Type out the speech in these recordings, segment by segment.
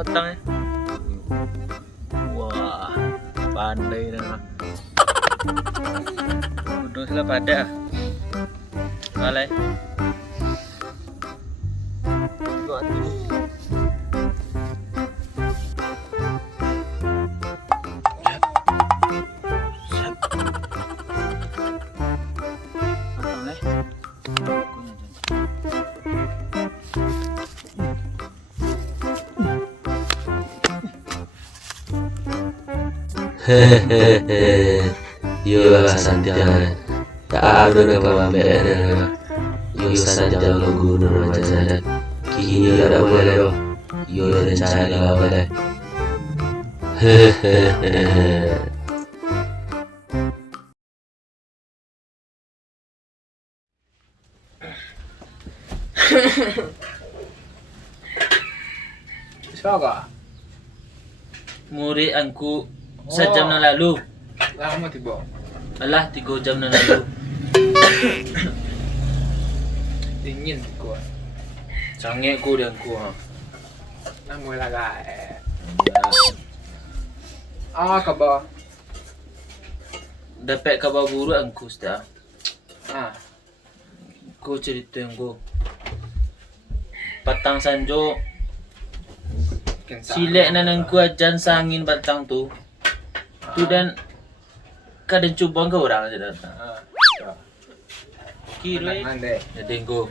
otangnya. Wah, pandai dah. Udah sila pada. Malay. Buat ini. Hehehe, yo santian, tak ada nama beda. Yo saja lo guru macam sana, kini yo ada boleh lo, yo ada cari apa deh. Hehehe. Siapa? Muri angku sejam na lalu. Lama tiba. Alah, 3 jam na lalu. Dingin ko. Sange ko dan ko ha. Namoy lagay. Ka ba? Dapat kabar buruk angku sudah. Ko cerita yang ko. Patang sanjo silek na nang kuajan sa angin batang tu. Tu dan kadang cubang ke orang aja datang. Kira Ande. ada go.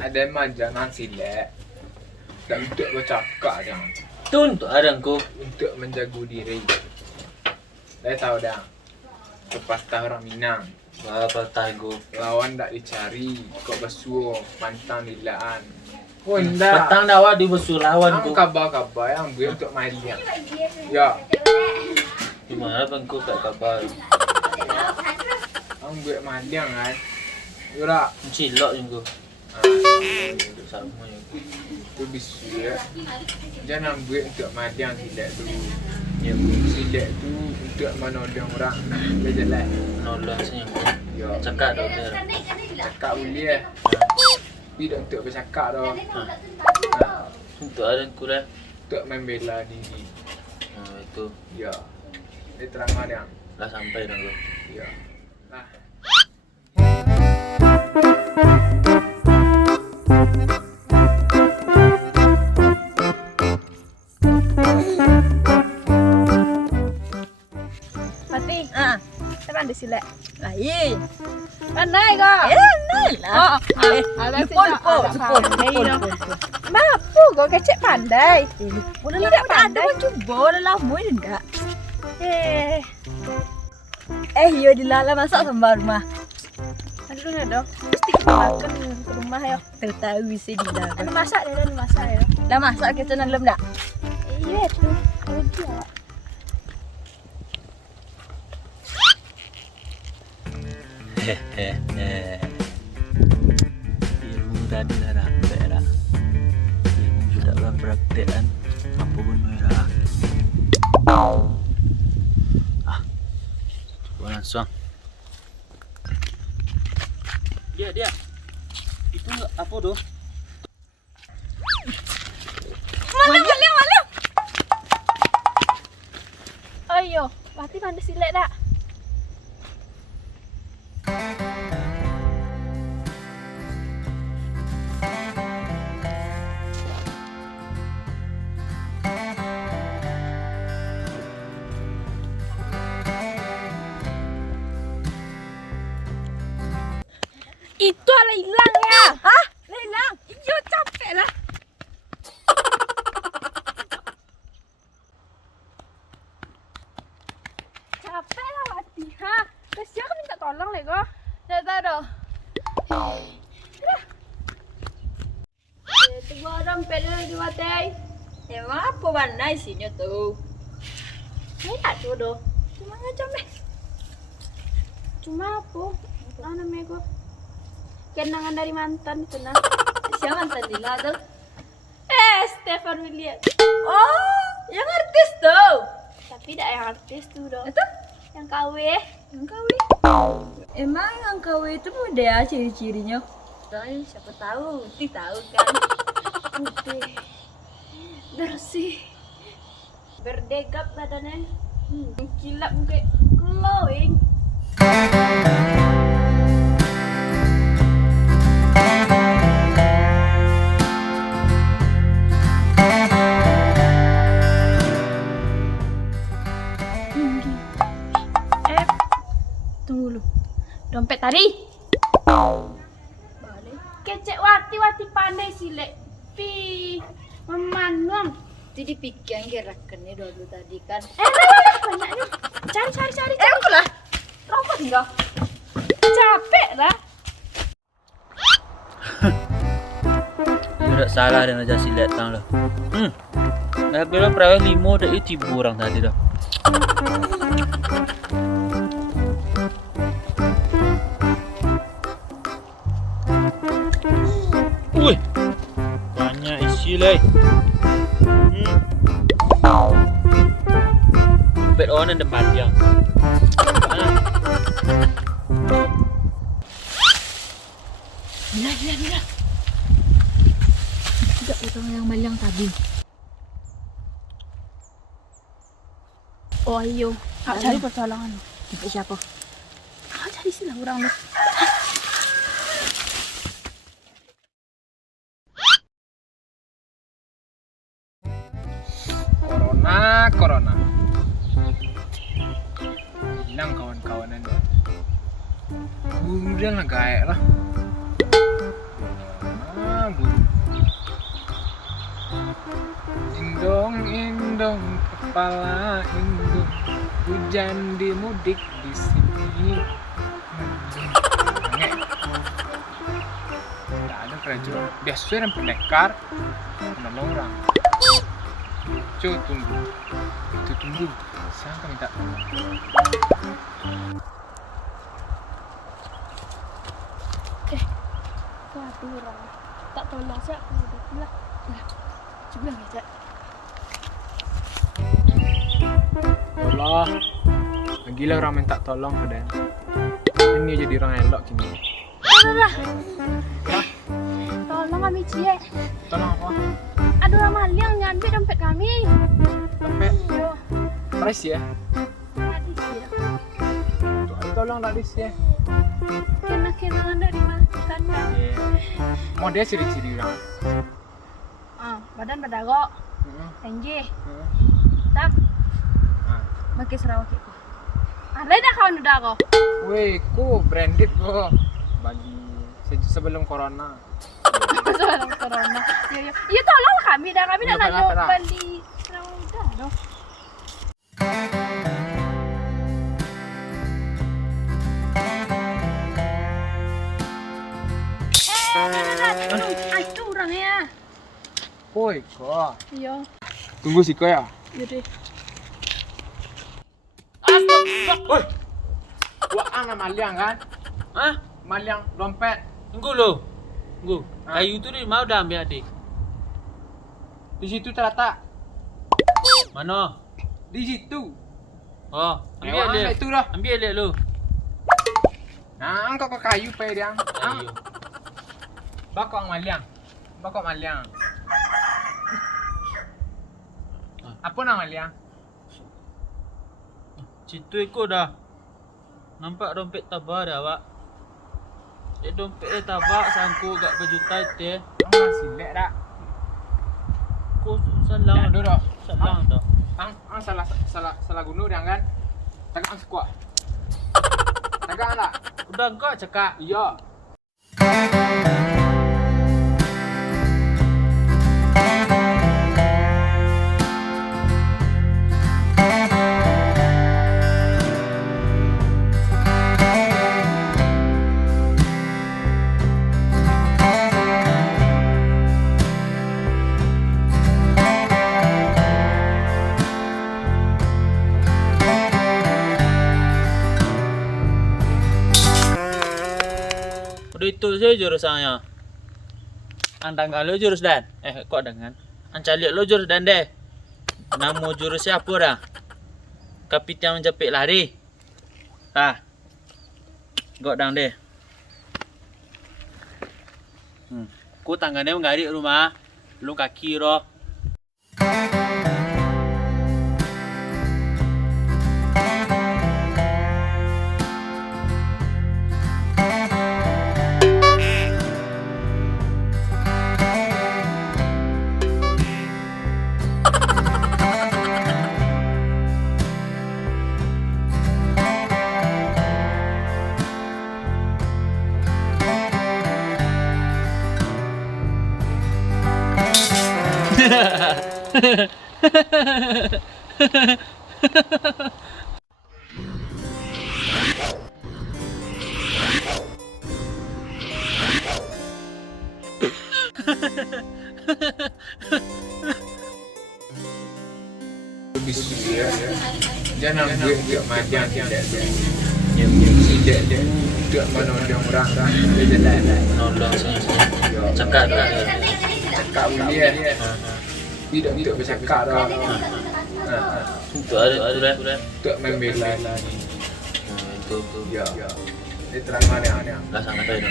Ada manjangan silek. Dan untuk bercakap dia. Tu untuk ada ko. Untuk menjaga diri. Saya tahu dah. Lepas tahu orang Minang. Berapa tago? Lawan tak dicari. Kok bersuah. Pantang dilaan. Oh, indah. Petang dawa di besulawan ko. Ang kabar-kabar yang gue untuk main dia. Ya. Gimana bang ko tak kabar? Ang gue main dia kan. Yura. Cilok juga. Sama yang Itu bisu ya. Jangan gue untuk main dia silek tu. ya Silek tu untuk menodong orang. Dia jelek. nolong senyum. Ya. Cakap dokter. Cakap boleh. Tapi tak untuk bercakap dah. Untuk ada ko lah. Untuk membela diri. Itu Ya. Dia terang dia. lah sampai dah ko. Ya. Nah. Mati. Saya pandai silek. Lah, iya. Pandai kok. Pandai lah. Ada sepul. Mampu kok kecek pandai. Udah tidak pandai. Coba udah lama ini enggak. Iya dilala masak sambar rumah. Aduh nih dong. Mesti kita makan ke rumah ya. Tertahu bisa dilala. Masak ya. Lah masak kita dalam dah. Iya tuh. Udah. Ilmu tadi dah dapat dah. Ilmu sudah berpraktek kan. Apa pun merah. Coba langsung. Dia. Itu apa doh? Malu. Ayo, mati pandai silek dak. Itu ala hilang ya. Hah? Hilang? Iyo capek lah. Capek lah mati. Ha? Terus siapa minta tolong lego? Tidak tahu dah. Tunggu orang pedal di mati. Emang apa warna isinya tuh? Ini tak tahu doh. Cuma ngajak deh. Cuma apa? Apa namanya gua? Kenangan dari mantan itu nah. Siapa mantan Dila tuh? Stefan William. Oh, yang artis tuh. Tapi tidak yang artis tuh dong. Itu yang KW. Emang yang KW itu muda ciri-cirinya? Siapa tahu, tahu kan. Putih. bersih, berdegap badannya, kilap kayak glowing. Tunggu lu, dompet tadi. Balik. Kecek wati pandai silek. Pi, memanung. Jadi pikir yang gerakannya dulu tadi kan. Banyak nih. Cari. Aku lah. Rokok enggak? Capek lah. Tidak salah dengan aja silet tang lo. Nah, bila perawai limo dah itu orang tadi dah. Wih, banyak isi leh. Bet on dan panjang. Bila. Tidak orang yang malang tadi. Oh ayo, cari pertolongan. Untuk siapa? Cari sih lah orang lu. Corona. Bilang kawan-kawanan dia. Udah lah gaek lah. Indong kepala indong, hujan di mudik di sini. Tidak ada keracunan. Biasanya yang pendekar menolong orang. Coba tunggu. Itu tunggu. Siapa minta tolong? Waduh orang. Tak tolong saya aku udah bilang. Coba aja. Allah, gila orang minta tolong pada ini jadi orang elok kini. Tolong kami cie. Tolong apa? Ada orang maling ngambil dompet kami. Dompet? Yo, Price ya? tadi cie. Tolong tak dis ya? Kena anda dimasukkan dah. Mau dia ciri-ciri orang. Badan badagok, tenje, Hmm. tak, pakai Sarawak itu. Lain dah kawan udah kok. Weh, ku branded kok. Bagi sebelum corona. Soal corona. Iya tolong kami dah kami dah nak beli Sarawak udah doh. Itu orangnya. Woi, kok. Iya. Tunggu sih kok ya. Jadi. Woi. Wah, anak maliang kan? Hah? Maliang dompet. Tunggu lo. Tunggu. Kayu tu dia mau dah ambil adik. Di situ terletak. Mana? Di situ. Oh, Lewat ambil itu dah. Ambil dia lo. Nah, angkat ke kayu pe dia. Kayu. Bakok maliang. Apa nama maliang? Situ ikut dah. Nampak dompet tabak dah, Pak. Dompet dia tabak sangkut kat baju tight dia. Masih lek dak. Kau salah. Duduk dah. Salah dah. Ang salah gunu dia kan? Tagak ang squat. Tagak tak? Udah kau cakap. Iya. Udah itu saja jurusannya. Andang lo jurus dan. Kok dengan? Ancalik lo jurus dan deh. Nama jurus siapa dah? Kapitan menjepit lari. Kok dang deh. Ku tangannya mengarik rumah. Lu kaki roh. Bismillah. Jangan buat dia macam tidak Ya, tidak mana orang dia jalan. menolong saya. Cakap dah. Cakap dia. Tidak bercakap dah. Untuk ada tu dah. Untuk membela lagi. Itu. Ya. Dia terang mana. Dah sampai dah.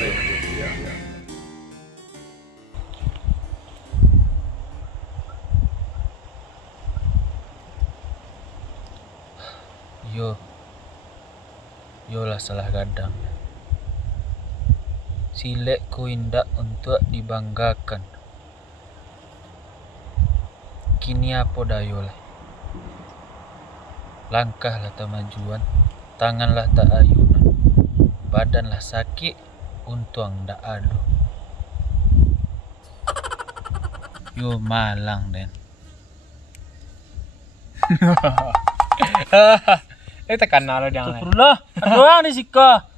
Ya. Yolah salah gadang. Silek ku indak untuk dibanggakan. Kini apa dayolah. Langkahlah tak majuan, tanganlah tak ayunan, badanlah sakit, untung ndak ado. Yo malang den. Tekan nalo dia. Astagfirullah, ada orang di sika.